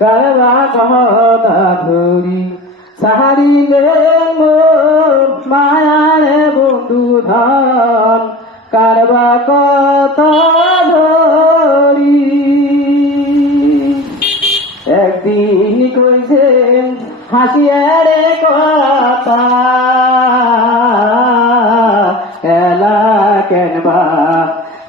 কারবা কহতা ধরি সাহারিলে মায়ারে বন্ধু ধন কারবা কত ধরি একদিন কইছে হাসিয়ারে কথা, এলা কেনবা?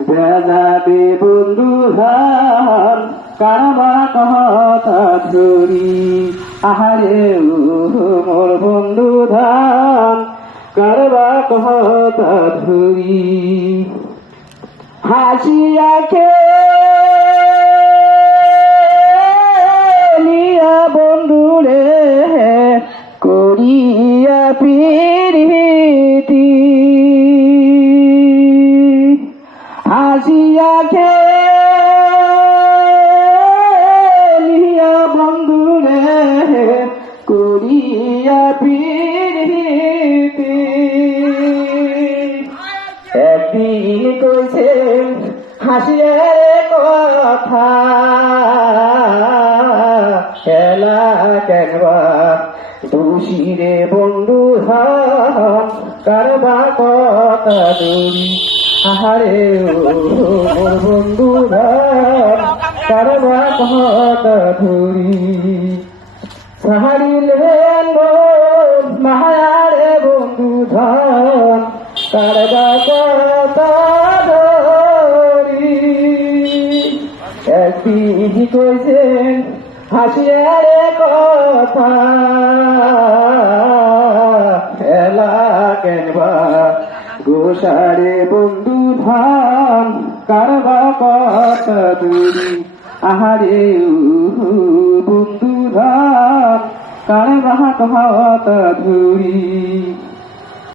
বেজাবে বন্ধু ধান কারবা কথা ধরি। আহারে মোর বন্ধু ধান, কারবা কথা ধরি। হাসিয়া খেলিয়া হাসিয়া খেলিয়া বন্ধুরে করিয়া প্রীতি একদিন কইছে হাসিয়ে কথা, খেলা কেনবা দোষীরে বন্ধু হাম কারবা কথা দূরি? আহারে মোর বন্ধু ধরি। সাহারিল মায়ারে বন্ধু ধন ধরি। একদিন কইছেন কথা এলা কেনবা গোসারে বন্ধু ধান কারবা কত দূরি? আহারে বন্ধু ধান কারবা কত ধরি